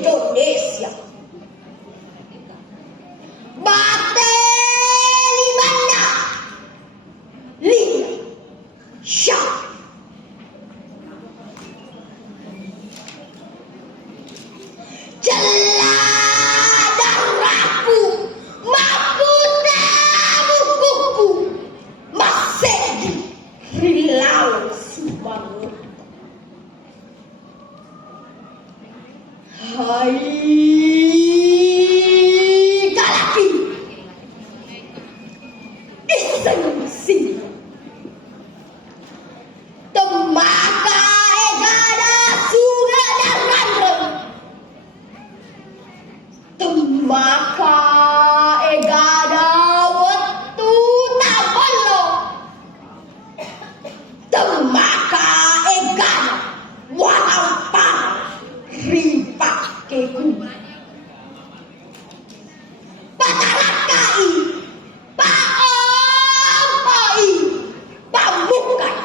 Indonesia. Bateli mana? Lima Syah. Celana raku, mampu buku, Masegi, Rilau Subangun. Hai galaki, esensi, temaka egada sunga dan random, temaka egada wetu tabolo, temaka egada walampan rimpak keku. Patarakai, paampai, pamukai,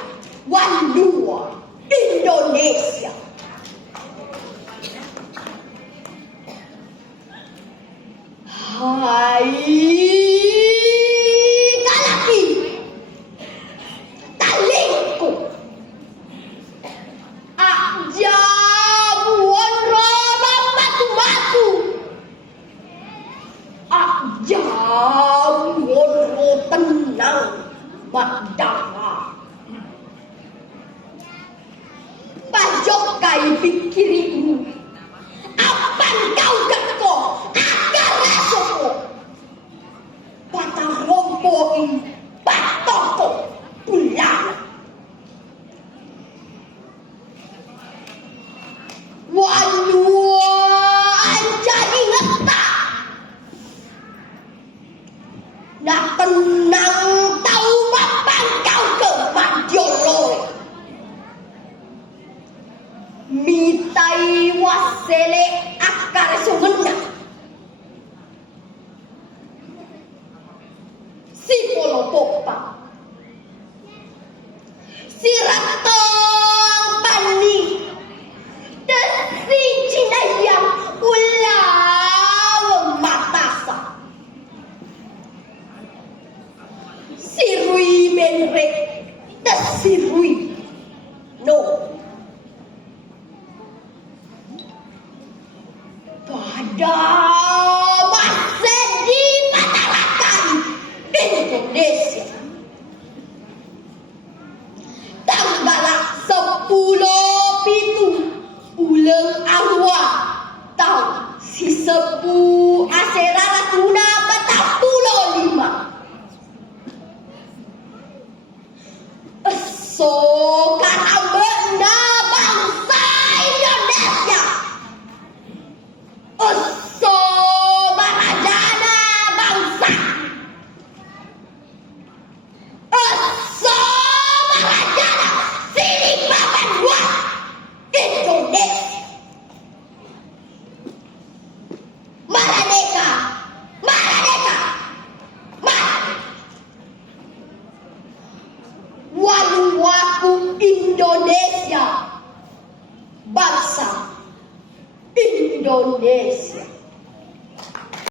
wandua, Indonesia. Hai galaki, talingku, aja buon roba batu-batu, aja buon ro tenang badara. Pajokai pikirimu, apan kau geko, agar rasoko, patarompoi, patoko, pulang. Walua anjani ngetak, nak tenang tahu mapan kau ke Madioloi. Mitai wasele akar sungena, si polopopa, si ratong pani, desi cinayang ulang matasa, si rui menrek, desi rui no. Pada masa di Patarakan, Indonesia, tanggal 10 ulang awal tahun si sepu asera lakuna 45. So karambena bangsa Indonesia. Oso barajana bangsa, oso barajana sini papan buat Indonesia. Merdeka, merdeka, merdeka. Waluwaku Indonesia, bangsa Indonesia.